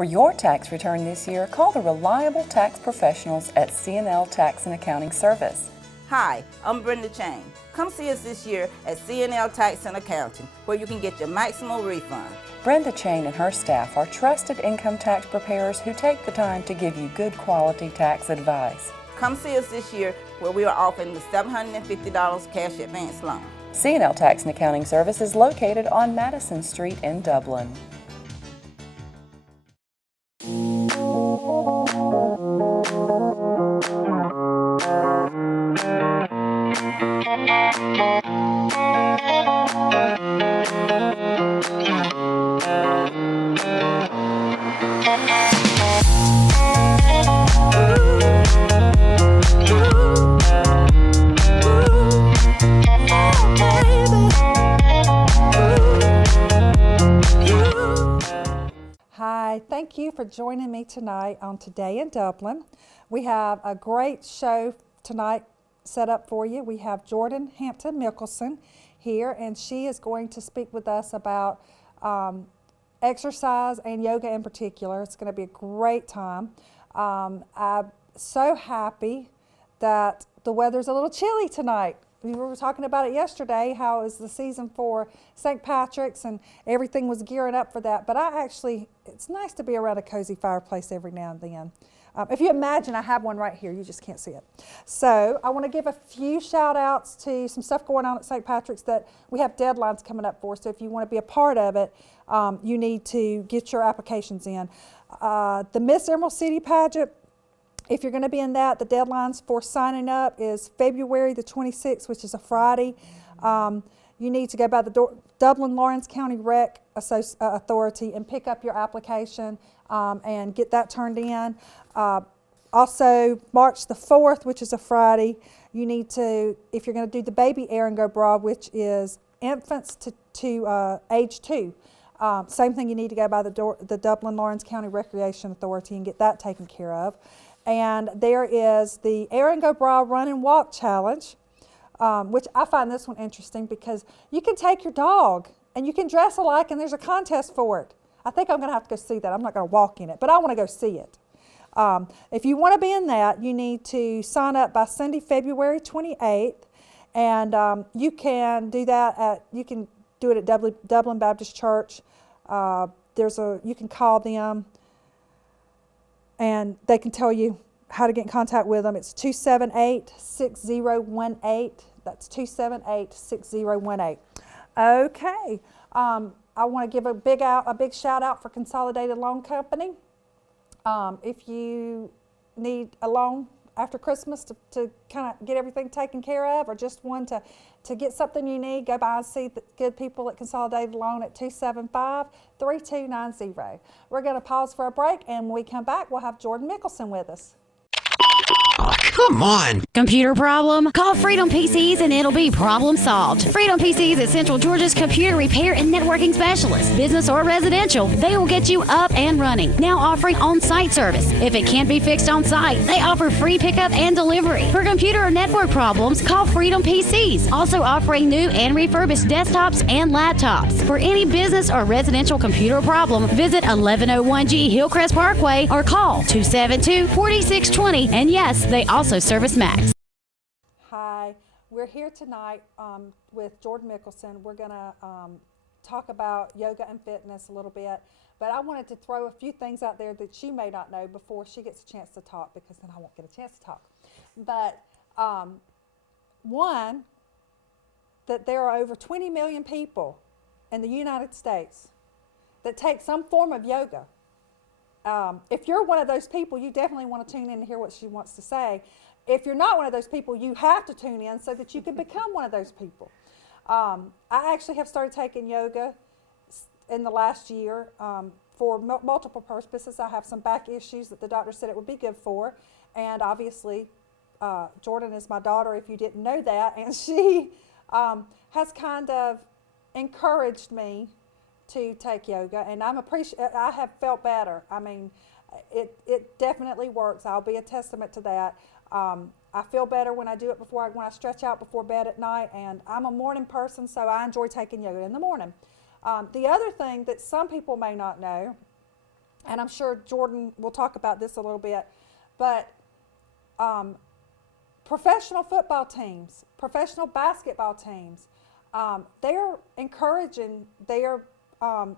For your tax return this year, call the reliable tax professionals at C&L Tax and Accounting Service. Hi, I'm Brenda Chang. Come see us this year at C&L Tax and Accounting, where you can get your maximum refund. Brenda Chain and her staff are trusted income tax preparers who take the time to give you good quality tax advice. Come see us this year, where we are offering the $750 cash advance loan. C&L Tax and Accounting Service is located on Madison Street in Dublin. Hi, thank you for joining me tonight on Today in Dublin. We have a great show tonight set up for you. We have Jordan Hampton Michelson here, and she is going to speak with us about exercise and yoga in particular. It's going to be a great time. I'm so happy that the weather's a little chilly tonight. We were talking about it yesterday, how it was the season for St. Patrick's and everything was gearing up for that. But it's nice to be around a cozy fireplace every now and then. If you imagine, I have one right here. You just can't see it. So I want to give a few shout outs to some stuff going on at St. Patrick's that we have deadlines coming up for. So if you want to be a part of it, you need to get your applications in. The Miss Emerald City pageant, if you're going to be in that, the deadlines for signing up is February the 26th, which is a Friday. You need to go by the Dublin Lawrence County Rec Authority and pick up your application and get that turned in. Also, March the 4th, which is a Friday, you need to, if you're going to do the baby air and go broad, which is infants to age 2. Same thing, you need to go by the Dublin Lawrence County Recreation Authority and get that taken care of. And there is the Air and Go Bra Run and Walk Challenge, which I find this one interesting because you can take your dog and you can dress alike and there's a contest for it. I think I'm going to have to go see that. I'm not going to walk in it, but I want to go see it. If you want to be in that, you need to sign up by Sunday, February 28th, and you can do that you can do it at Dublin Baptist Church. You can call them and they can tell you how to get in contact with them. It's 278-6018. That's 278-6018. Okay. I want to give a big shout out for Consolidated Loan Company. If you need a loan after Christmas to kind of get everything taken care of, or just one to get something you need, go by and see the good people at Consolidated Loan at 275-3290. We're going to pause for a break, and when we come back, we'll have Jordan Michelson with us. Come on. Computer problem? Call Freedom PCs and it'll be problem solved. Freedom PCs is Central Georgia's computer repair and networking specialist. Business or residential, they will get you up and running. Now offering on-site service. If it can't be fixed on-site, they offer free pickup and delivery. For computer or network problems, call Freedom PCs. Also offering new and refurbished desktops and laptops. For any business or residential computer problem, visit 1101G Hillcrest Parkway or call 272-4620. And yes, they also service Macs. Hi, we're here tonight with Jordan Michelson. We're going to talk about yoga and fitness a little bit, but I wanted to throw a few things out there that she may not know before she gets a chance to talk, because then I won't get a chance to talk. But one, that there are over 20 million people in the United States that take some form of yoga. If you're one of those people, you definitely want to tune in to hear what she wants to say. If you're not one of those people, you have to tune in so that you can become one of those people. I actually have started taking yoga in the last year for multiple purposes. I have some back issues that the doctor said it would be good for. And obviously, Jordan is my daughter, if you didn't know that. And she has kind of encouraged me to take yoga, and I have felt better. I mean, it definitely works. I'll be a testament to that. I feel better when I do it when I stretch out before bed at night, and I'm a morning person, so I enjoy taking yoga in the morning. The other thing that some people may not know and I'm sure Jordan will talk about this a little bit, but professional football teams, professional basketball teams, they're encouraging their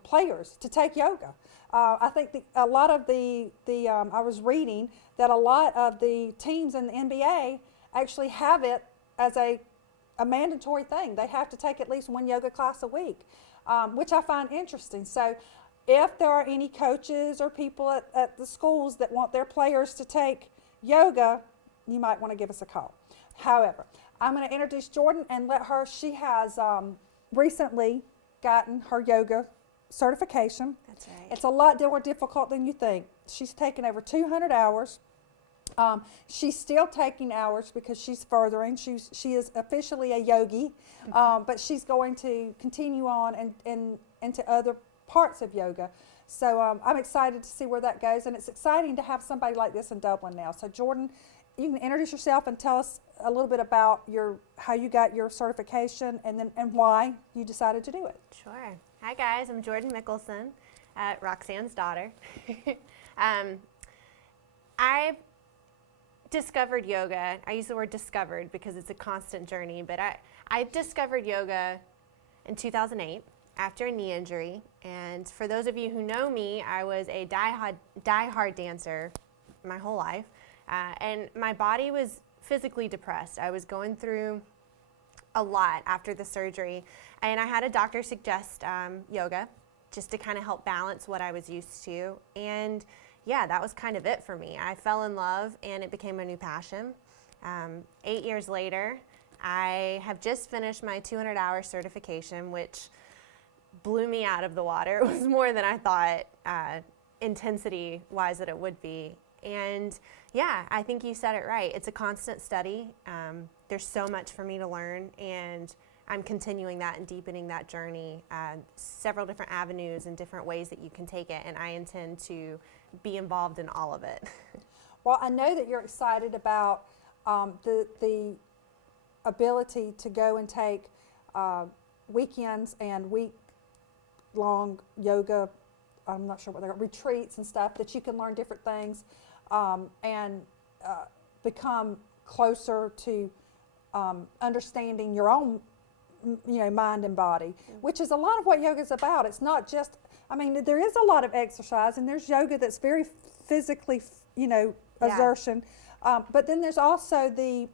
players to take yoga. I think a lot of I was reading that a lot of the teams in the NBA actually have it as a mandatory thing. They have to take at least one yoga class a week, which I find interesting. So if there are any coaches or people at the schools that want their players to take yoga, you might want to give us a call. However, I'm going to introduce Jordan and let her, she has recently gotten her yoga certification. That's right. It's a lot more difficult than you think. She's taken over 200 hours. She's still taking hours because she's furthering. She is officially a yogi, but she's going to continue on and into other parts of yoga. So I'm excited to see where that goes, and it's exciting to have somebody like this in Dublin now. So Jordan, you can introduce yourself and tell us a little bit about how you got your certification and why you decided to do it. Sure. Hi guys, I'm Jordan Michelson, Roxanne's daughter. I discovered yoga. I use the word discovered because it's a constant journey, but I discovered yoga in 2008 after a knee injury. And for those of you who know me, I was a die-hard dancer my whole life. And my body was physically depressed. I was going through a lot after the surgery. And I had a doctor suggest yoga just to kind of help balance what I was used to. And yeah, that was kind of it for me. I fell in love and it became a new passion. 8 years later, I have just finished my 200-hour certification, which blew me out of the water. It was more than I thought intensity-wise that it would be. And yeah, I think you said it right. It's a constant study. There's so much for me to learn, and I'm continuing that and deepening that journey, several different avenues and different ways that you can take it, and I intend to be involved in all of it. Well, I know that you're excited about the ability to go and take weekends and week-long yoga, I'm not sure what they're retreats and stuff, that you can learn different things and become closer to understanding your own mind and body, which is a lot of what yoga is about. It's not just, there is a lot of exercise, and there's yoga that's very physically, exertion. But then there's also the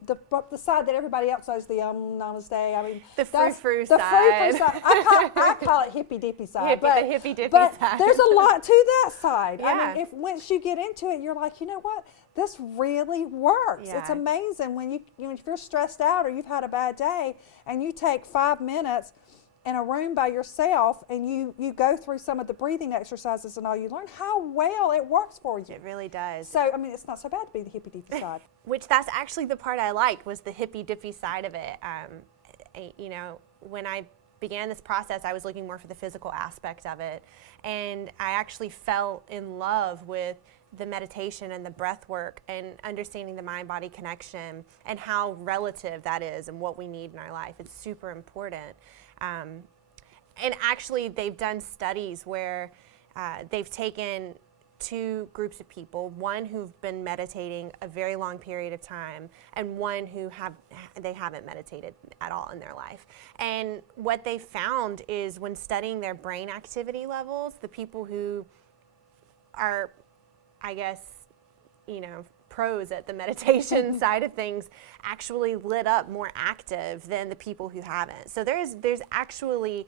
side that everybody else knows, the namaste. The frou-frou side. The frou-frou side. I call it hippy-dippy side. The hippy-dippy but side. There's a lot to that side. Yeah. If once you get into it, you're like, you know what? This really works. Yeah. It's amazing when if you're stressed out or you've had a bad day and you take 5 minutes in a room by yourself and you go through some of the breathing exercises and all, you learn how well it works for you. It really does. So, it's not so bad to be the hippy-dippy side. Which that's actually the part I liked, was the hippy-dippy side of it. When I began this process, I was looking more for the physical aspect of it. And I actually fell in love with the meditation and the breath work and understanding the mind-body connection and how relative that is and what we need in our life. It's super important. And actually, they've done studies where they've taken 2 groups of people, one who've been meditating a very long period of time and one who they haven't meditated at all in their life. And what they found is when studying their brain activity levels, the people who are, I guess, pros at the meditation side of things actually lit up more active than the people who haven't. So there's actually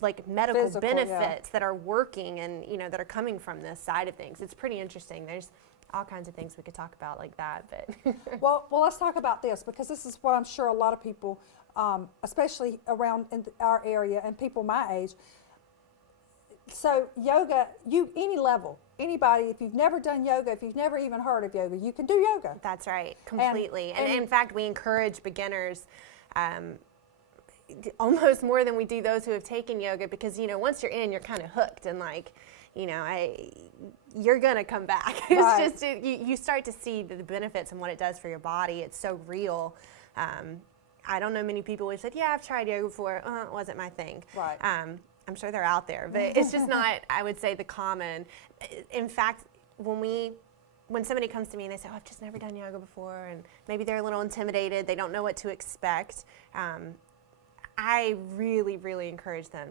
like medical benefits that are working and that are coming from this side of things. It's pretty interesting. There's all kinds of things we could talk about like that, but well, let's talk about this, because this is what I'm sure a lot of people, especially around in our area and people my age. So yoga, any level, anybody, if you've never done yoga, if you've never even heard of yoga, you can do yoga. That's right, completely. And in fact, we encourage beginners almost more than we do those who have taken yoga, because once you're in, you're kind of hooked, and you're gonna come back. Right. It's just you start to see the benefits and what it does for your body. It's so real. I don't know many people who said, yeah, I've tried yoga before. It wasn't my thing. Right. I'm sure they're out there, but it's just not, I would say, the common. In fact, when somebody comes to me and they say, oh, I've just never done yoga before, and maybe they're a little intimidated, they don't know what to expect, I really, really encourage them.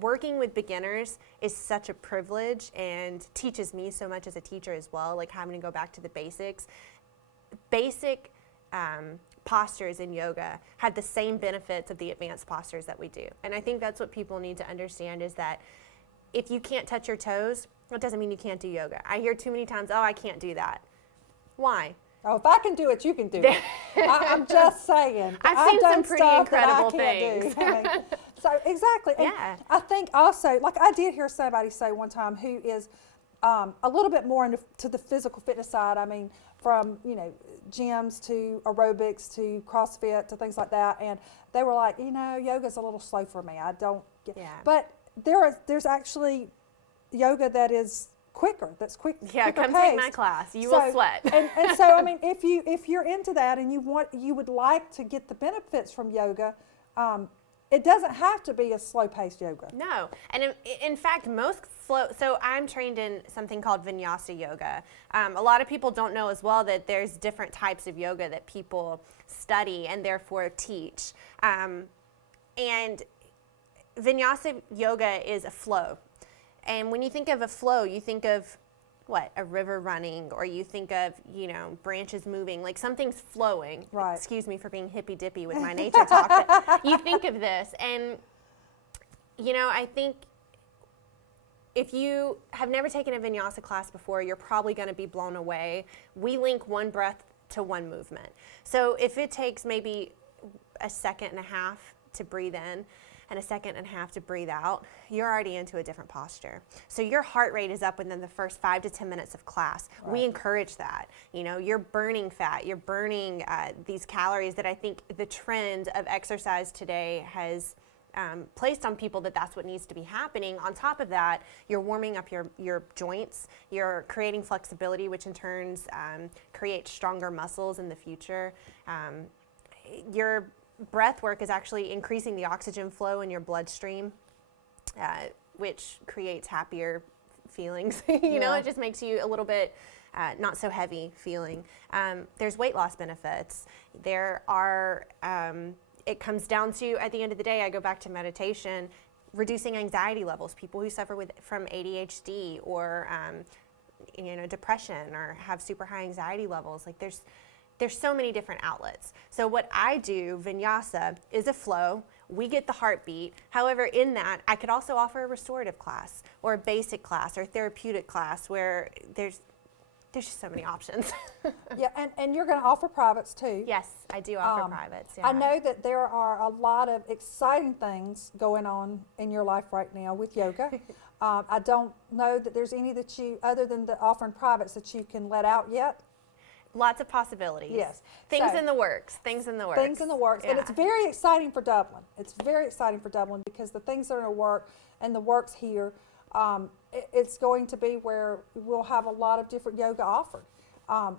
Working with beginners is such a privilege and teaches me so much as a teacher as well, like having to go back to the basics. Basic postures in yoga have the same benefits of the advanced postures that we do. And I think that's what people need to understand, is that if you can't touch your toes, it doesn't mean you can't do yoga. I hear too many times, oh, I can't do that. Why? Oh, if I can do it, you can do it. I'm just saying. I've seen some pretty incredible things. So exactly. And Yeah. I think also, like I did hear somebody say one time who is a little bit more into the physical fitness side. I mean, from gyms to aerobics to CrossFit to things like that, and they were like, yoga's a little slow for me. I don't get. Yeah. But there's actually yoga that is quicker. That's quick. Yeah, quicker come paced. take my class. You will sweat. and so I mean, if you're into that and you would like to get the benefits from yoga, it doesn't have to be a slow-paced yoga. No, and in fact, most so I'm trained in something called Vinyasa Yoga. A lot of people don't know as well that there's different types of yoga that people study and therefore teach. And Vinyasa Yoga is a flow. And when you think of a flow, you think of what? A river running, or you think of, branches moving, like something's flowing. Right. Excuse me for being hippy-dippy with my nature talk, but you think of this, and, I think if you have never taken a Vinyasa class before, you're probably going to be blown away. We link one breath to one movement. So if it takes maybe a second and a half to breathe in, and a second and a half to breathe out, you're already into a different posture. So your heart rate is up within the first 5 to 10 minutes of class. Right. We encourage that. You're burning fat, you're burning these calories that I think the trend of exercise today has placed on people, that's what needs to be happening. On top of that, you're warming up your joints, you're creating flexibility, which in turn creates stronger muscles in the future. Your breath work is actually increasing the oxygen flow in your bloodstream, which creates happier feelings. It just makes you a little bit not so heavy feeling. There's weight loss benefits. There are, it comes down to, at the end of the day, I go back to meditation, reducing anxiety levels. People who suffer from ADHD or depression or have super high anxiety levels, like there's so many different outlets. So what I do, Vinyasa, is a flow. We get the heartbeat. However, in that, I could also offer a restorative class or a basic class or a therapeutic class where there's just so many options. Yeah, and you're going to offer privates too. Yes, I do offer privates. Yeah. I know that there are a lot of exciting things going on in your life right now with yoga. I don't know that there's any that you, other than the offering privates, that you can let out yet. Lots of possibilities. Yes. Things So, in the works. Things in the works. Things in the works. And Yeah. it's very exciting for Dublin. It's very exciting for Dublin because the things that are in the work and the works here, it's going to be where we'll have a lot of different yoga offered.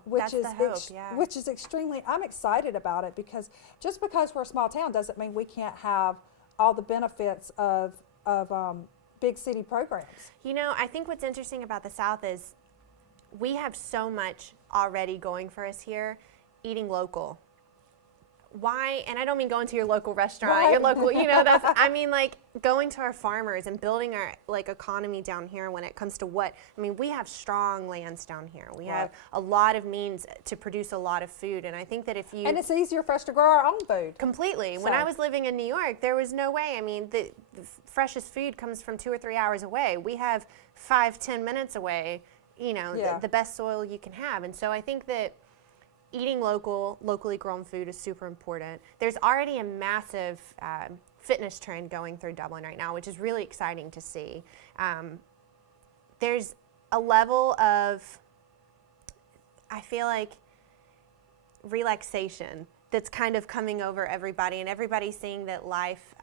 Which That's is the hope, yeah. which is extremely, I'm excited about it, because just because we're a small town doesn't mean we can't have all the benefits of big city programs. I think what's interesting about the South is we have so much already going for us here, eating local. Why? And I don't mean going to your local restaurant, Right. your local, I mean like going to our farmers and building our economy down here when it comes to we have strong lands down here. We have a lot of means to produce a lot of food. And I think that if you... And it's easier for us to grow our own food. Completely. When So- I was living in New York, there was no way. The freshest food comes from 2 or 3 hours away. We have 5-10 minutes away, Yeah. the best soil you can have. And so I think that eating locally grown food is super important. There's already a massive fitness trend going through Dublin right now, which is really exciting to see. There's a level of, I feel like, relaxation that's kind of coming over everybody, and everybody's seeing that life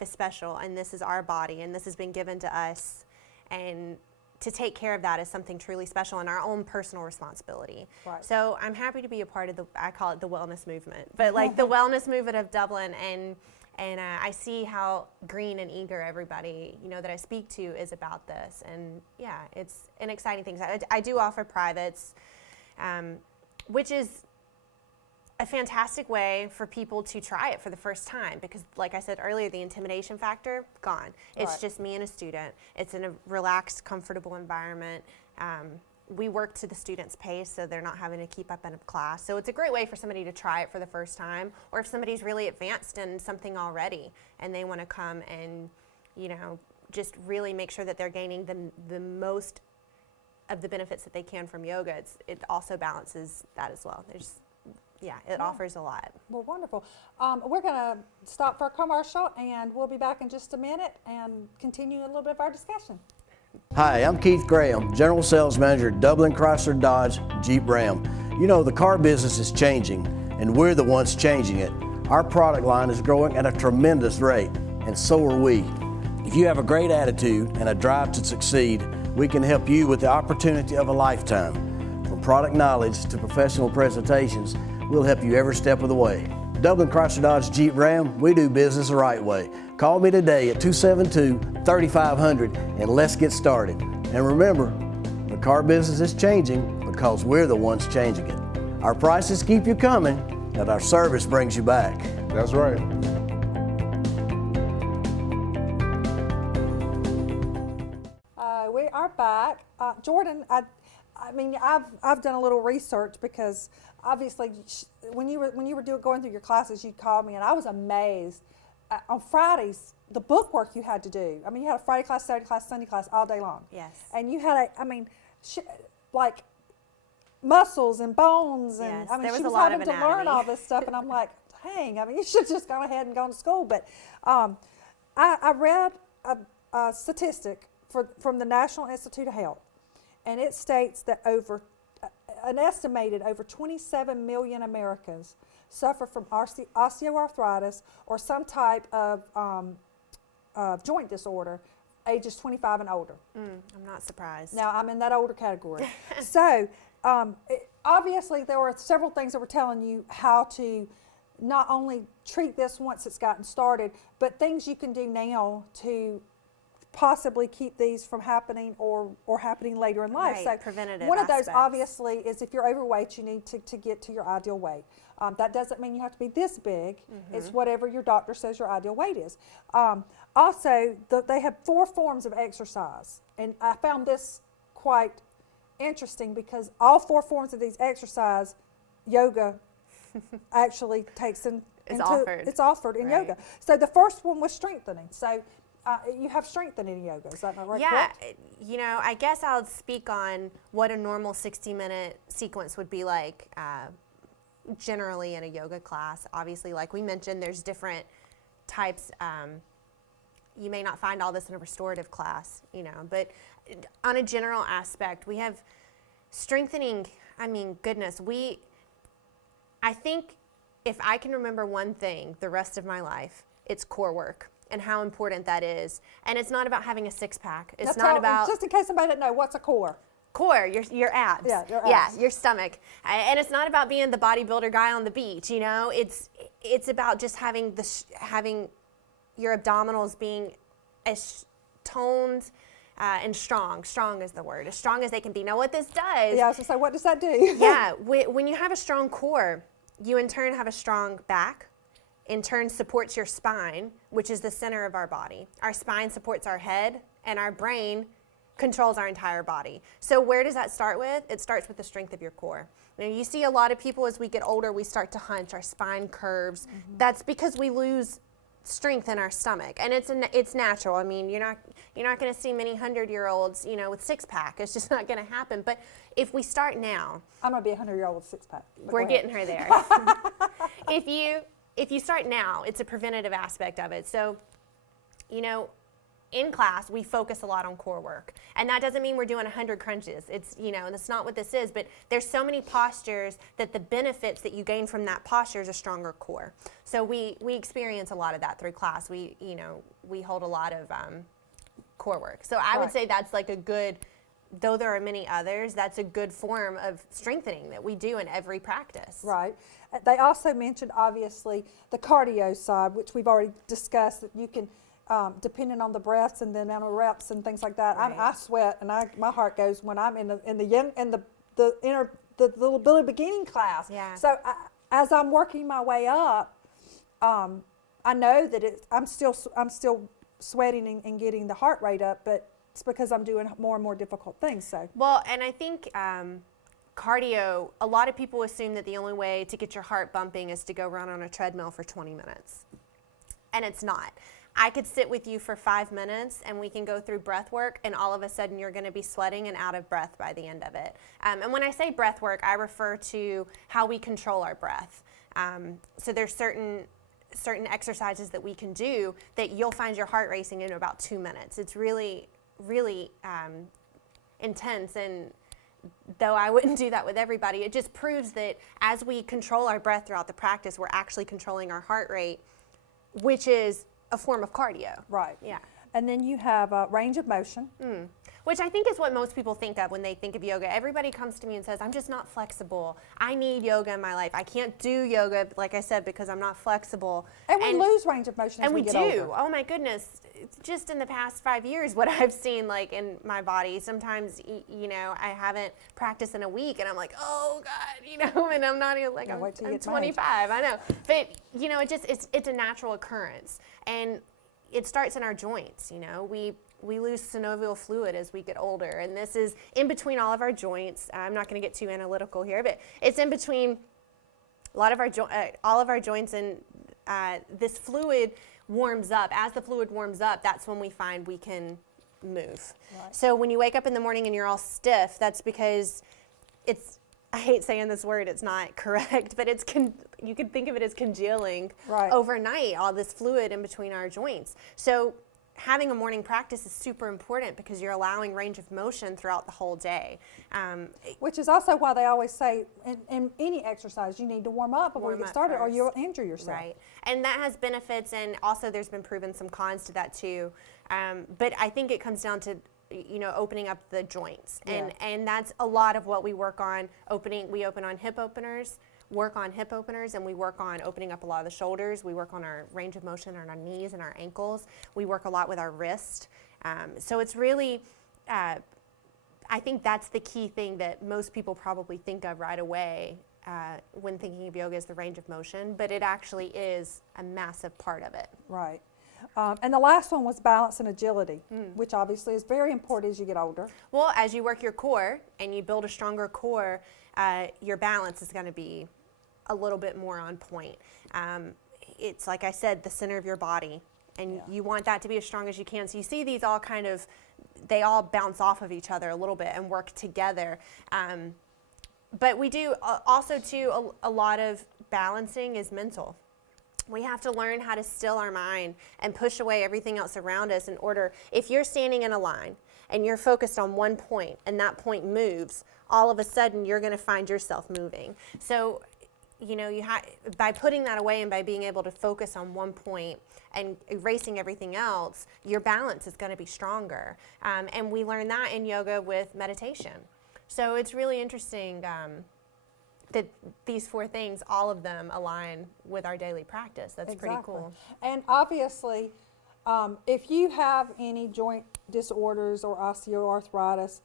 is special, and this is our body, and this has been given to us, and to take care of that is something truly special and our own personal responsibility. Right. So I'm happy to be a part of I call it the wellness movement, but the wellness movement of Dublin, and And I see how green and eager everybody, that I speak to is about this. And yeah, it's an exciting thing. I do offer privates, which is a fantastic way for people to try it for the first time, because like I said earlier, the intimidation factor, gone. It's just me and a student. It's in a relaxed, comfortable environment. We work to the student's pace, so they're not having to keep up in a class. So it's a great way for somebody to try it for the first time, or if somebody's really advanced in something already and they want to come and, just really make sure that they're gaining the most of the benefits that they can from yoga. It also balances that as well. It offers a lot. Well, wonderful. We're going to stop for a commercial, and we'll be back in just a minute and continue a little bit of our discussion. Hi, I'm Keith Graham, General Sales Manager at Dublin Chrysler Dodge Jeep Ram. The car business is changing, and we're the ones changing it. Our product line is growing at a tremendous rate, and so are we. If you have a great attitude and a drive to succeed, we can help you with the opportunity of a lifetime. From product knowledge to professional presentations, we'll help you every step of the way. Dublin Chrysler Dodge Jeep Ram, we do business the right way. Call me today at 272-3500 and let's get started. And remember, the car business is changing because we're the ones changing it. Our prices keep you coming, and our service brings you back. That's right. We are back. Jordan, I've done a little research, because obviously when you were going through your classes, you called me, and I was amazed. On Fridays, the bookwork you had to do. You had a Friday class, Saturday class, Sunday class all day long. Yes. And you had like muscles and bones, and Yes, there was she a was lot having of to learn anatomy. all this stuff, and I'm like, dang, you should just gone ahead and gone to school. But I read a statistic from the National Institute of Health, and it states that an estimated over 27 million Americans suffer from osteoarthritis or some type of joint disorder, ages 25 and older. I'm not surprised. Now, I'm in that older category. So, obviously, there were several things that were telling you how to not only treat this once it's gotten started, but things you can do now to possibly keep these from happening or happening later in life. Right, So preventative one of those aspects. obviously is if you're overweight, you need to get to your ideal weight. That doesn't mean you have to be this big. It's whatever your doctor says your ideal weight is. Also, they have 4 forms of exercise, and I found this quite interesting because all 4 forms of these exercise, yoga actually takes It's offered. It's offered in yoga. So the first one was strengthening. So you have strengthening in yoga, is that not right? Yeah, correct? I guess I'll speak on what a normal 60-minute sequence would be like generally in a yoga class. Obviously, like we mentioned, there's different types. You may not find all this in a restorative class, but on a general aspect, we have strengthening. Goodness, I think if I can remember one thing the rest of my life, it's core work and how important that is. And it's not about having a six-pack. It's not about... Just in case somebody doesn't know, what's a core? Core, your abs. Yeah, your abs. Yeah, your stomach. And it's not about being the bodybuilder guy on the beach, It's about just having your abdominals being as toned and strong. Strong is the word. As strong as they can be. Now, what this does... Yeah, I was going to say, what does that do? Yeah, when you have a strong core, you in turn have a strong back. In turn supports your spine, which is the center of our body. Our spine supports our head, and our brain controls our entire body. So where does that start with? It starts with the strength of your core. Now, you see a lot of people as we get older, we start to hunch, our spine curves. Mm-hmm. That's because we lose strength in our stomach, and it's natural. You're not going to see many 100-year-olds, with six-pack. It's just not going to happen. But if we start now, I'm going to be a 100-year-old with six-pack. We're getting her there. If you start now, it's a preventative aspect of it. So, in class, we focus a lot on core work. And that doesn't mean we're doing 100 crunches. It's, that's not what this is. But there's so many postures that the benefits that you gain from that posture is a stronger core. So we experience a lot of that through class. We hold a lot of core work. So I would say that's like a good though there are many others, that's a good form of strengthening that we do in every practice. Right. They also mentioned, obviously, the cardio side, which we've already discussed, that you can, depending on the breaths and the amount of reps and things like that. Right. I sweat and my heart goes when I'm in the little beginning class. Yeah. So as I'm working my way up, I know that I'm still sweating and getting the heart rate up, but it's because I'm doing more and more difficult things. So. Well, and I think cardio, a lot of people assume that the only way to get your heart bumping is to go run on a treadmill for 20 minutes. And it's not. I could sit with you for 5 minutes and we can go through breath work, and all of a sudden you're going to be sweating and out of breath by the end of it. And when I say breath work, I refer to how we control our breath. So there's certain exercises that we can do that you'll find your heart racing in about 2 minutes. It's really, really intense, and though I wouldn't do that with everybody, it just proves that as we control our breath throughout the practice, we're actually controlling our heart rate, which is a form of cardio. Right. Yeah. And then you have range of motion. Which I think is what most people think of when they think of yoga. Everybody comes to me and says, I'm just not flexible. I need yoga in my life. I can't do yoga, like I said, because I'm not flexible. And we lose range of motion as we get older. Oh my goodness. Just in the past 5 years, what I've seen like in my body, sometimes, I haven't practiced in a week and I'm like, oh God, and I'm not even like, I'm 25, I know. But, it's a natural occurrence. And it starts in our joints, We lose synovial fluid as we get older, and this is in between all of our joints. I'm not going to get too analytical here, but it's in between a lot of all of our joints, and this fluid warms up. As the fluid warms up, that's when we find we can move. Right. So when you wake up in the morning and you're all stiff, that's because I hate saying this word, it's not correct, but you could think of it as congealing overnight, all this fluid in between our joints. So having a morning practice is super important because you're allowing range of motion throughout the whole day. Which is also why they always say in any exercise you need to warm up before you get started or you'll injure yourself. Right. And that has benefits, and also there's been proven some cons to that too. But I think it comes down to opening up the joints. And that's a lot of what we work on. We open on hip openers, and we work on opening up a lot of the shoulders. We work on our range of motion on our knees and our ankles. We work a lot with our wrist. So it's really, I think that's the key thing that most people probably think of right away when thinking of yoga is the range of motion, but it actually is a massive part of it. Right. And the last one was balance and agility, which obviously is very important as you get older. Well, as you work your core and you build a stronger core, your balance is going to be a little bit more on point. It's like I said, the center of your body, and you want that to be as strong as you can. So you see these all they all bounce off of each other a little bit and work together. But we do also too, a lot of balancing is mental. We have to learn how to still our mind and push away everything else around us in order. If you're standing in a line and you're focused on one point and that point moves, all of a sudden you're going to find yourself moving. So, by putting that away and by being able to focus on one point and erasing everything else, your balance is going to be stronger. And we learn that in yoga with meditation. So it's really interesting that these 4 things, all of them align with our daily practice. That's pretty cool. And obviously, if you have any joint disorders or osteoarthritis,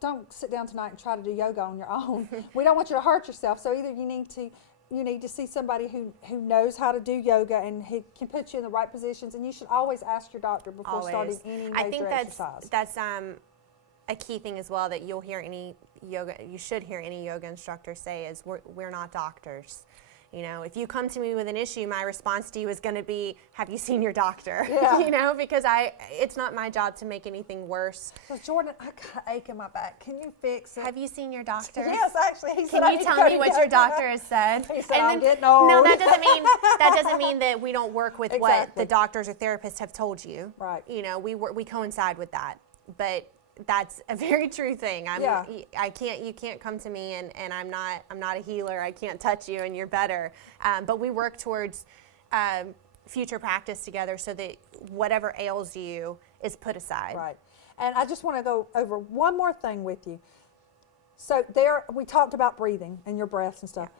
don't sit down tonight and try to do yoga on your own. We don't want you to hurt yourself. So either you need to see somebody who knows how to do yoga and he can put you in the right positions. And you should always ask your doctor before starting any major exercise. That's a key thing as well that you should hear any yoga instructor say is we're not doctors. If you come to me with an issue, my response to you is going to be, have you seen your doctor? Yeah. Because it's not my job to make anything worse. So Jordan, I got an ache in my back. Can you fix it? Have you seen your doctor? Yes, actually. He said, Can you tell me what your doctor has said? He said, I'm getting old. No, that doesn't mean that we don't work with what the doctors or therapists have told you. Right. We coincide with that. But that's a very true thing. You can't come to me and I'm not a healer. I can't touch you and you're better. But we work towards future practice together so that whatever ails you is put aside. Right. And I just want to go over one more thing with you. So we talked about breathing and your breaths and stuff.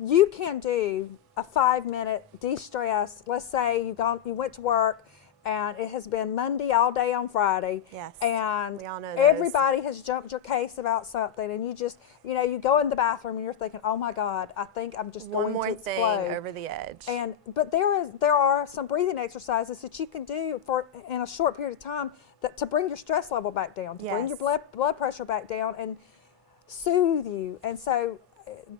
You can do a 5-minute de-stress. Let's say you went to work and it has been Monday all day on Friday. Yes, And we all know those. everybody has jumped your case about something, and you just, you go in the bathroom and you're thinking, oh my God, I think I'm just One going more to explode. thing over the edge. But there are some breathing exercises that you can do in a short period of time to bring your stress level back down, to bring your blood pressure back down, and soothe you. And so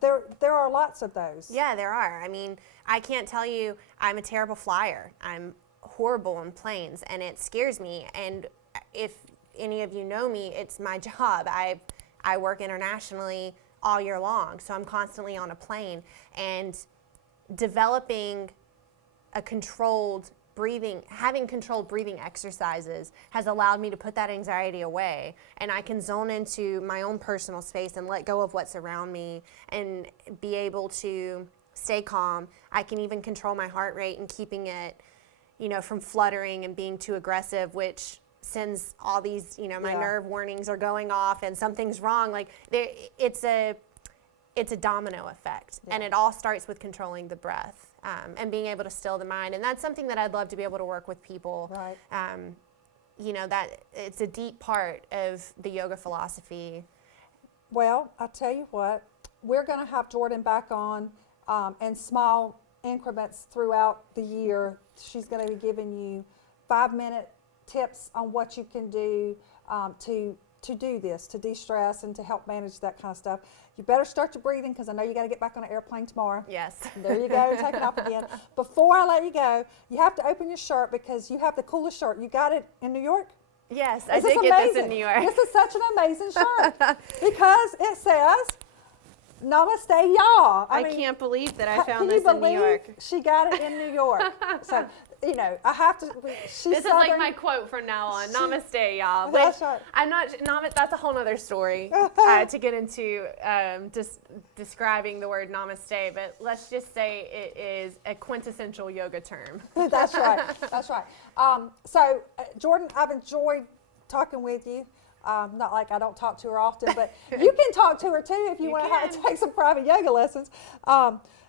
there are lots of those. Yeah, there are. I mean, I can't tell you, I'm a terrible flyer. I'm horrible on planes, and it scares me. And if any of you know me, it's my job. I work internationally all year long, so I'm constantly on a plane. And developing a controlled breathing, having controlled breathing exercises has allowed me to put that anxiety away, and I can zone into my own personal space and let go of what's around me and be able to stay calm. I can even control my heart rate and keeping it, from fluttering and being too aggressive, which sends all these, my nerve warnings are going off and something's wrong. Like it's a domino effect, and it all starts with controlling the breath. And being able to still the mind. And that's something that I'd love to be able to work with people. Right. That it's a deep part of the yoga philosophy. Well, I'll tell you what, we're going to have Jordan back on in small increments throughout the year. She's going to be giving you 5-minute tips on what you can do to do this, to de-stress and to help manage that kind of stuff. You better start your breathing, because I know you got to get back on an airplane tomorrow. Yes. There you go, take it off again. Before I let you go, you have to open your shirt, because you have the coolest shirt. You got it in New York? Yes, I did get this in New York. This is such an amazing shirt because it says, Namaste, y'all. I can't believe that I found this in New York. She got it in New York. So, I have to. This is like my quote from now on. Namaste, y'all. That's right. I'm not. That's a whole other story to get into, just describing the word namaste. But let's just say it is a quintessential yoga term. That's right. That's right. So, Jordan, I've enjoyed talking with you. Not like I don't talk to her often, but you can talk to her too if you want to take some private yoga lessons.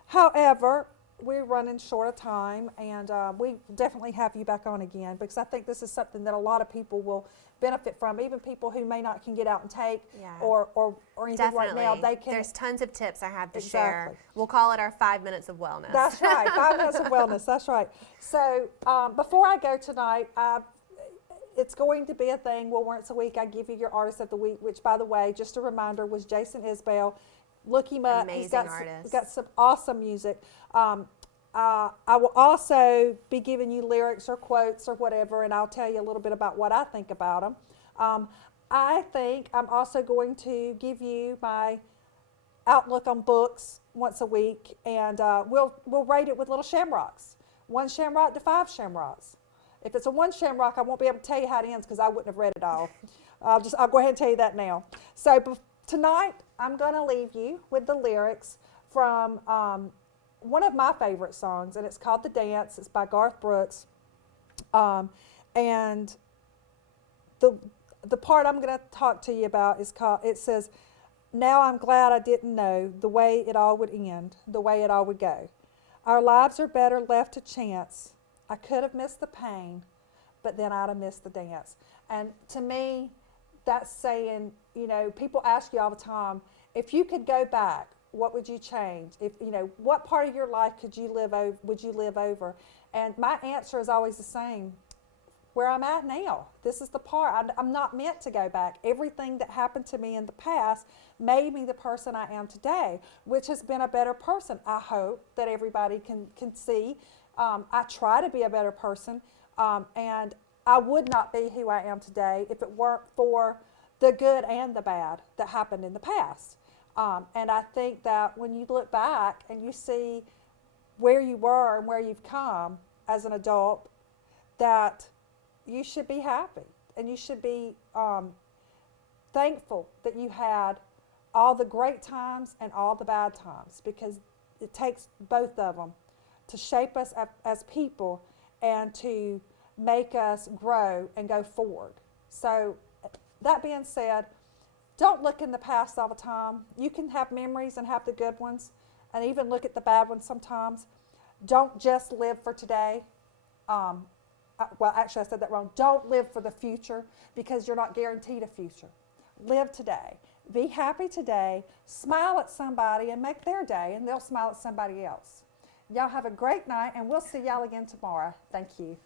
However, we're running short of time, and we definitely have you back on again, because I think this is something that a lot of people will benefit from, even people who may not can get out and take or anything right now. They can. There's tons of tips I have to share. We'll call it our 5 minutes of wellness. That's right, 5 minutes of wellness. That's right. So before I go tonight, it's going to be a thing where once a week I give you your artist of the week, which, by the way, just a reminder, was Jason Isbell. Look him up. Amazing He's got artist. He's got some awesome music. I will also be giving you lyrics or quotes or whatever, and I'll tell you a little bit about what I think about them. I think I'm also going to give you my outlook on books once a week, and we'll rate it with little shamrocks. 1 shamrock to 5 shamrocks. If it's a 1 shamrock, I won't be able to tell you how it ends, because I wouldn't have read it all. I'll go ahead and tell you that now. So tonight, I'm going to leave you with the lyrics from one of my favorite songs, and it's called The Dance. It's by Garth Brooks. And the part I'm going to talk to you about it says, "Now I'm glad I didn't know the way it all would end, the way it all would go. Our lives are better left to chance. I could have missed the pain, but then I'd have missed the dance." And to me, that's saying, people ask you all the time, if you could go back, what would you change? If what part of your life would you live over? And my answer is always the same: where I'm at now. This is the part. I'm not meant to go back. Everything that happened to me in the past made me the person I am today, which has been a better person. I hope that everybody can see. I try to be a better person, and I would not be who I am today if it weren't for the good and the bad that happened in the past. And I think that when you look back and you see where you were and where you've come as an adult, that you should be happy, and you should be thankful that you had all the great times and all the bad times, because it takes both of them to shape us as people and to make us grow and go forward. So that being said, don't look in the past all the time. You can have memories and have the good ones and even look at the bad ones sometimes. Don't just live for today. Well, actually, I said that wrong. Don't live for the future because you're not guaranteed a future. Live today. Be happy today. Smile at somebody and make their day, and they'll smile at somebody else. Y'all have a great night, and we'll see y'all again tomorrow. Thank you.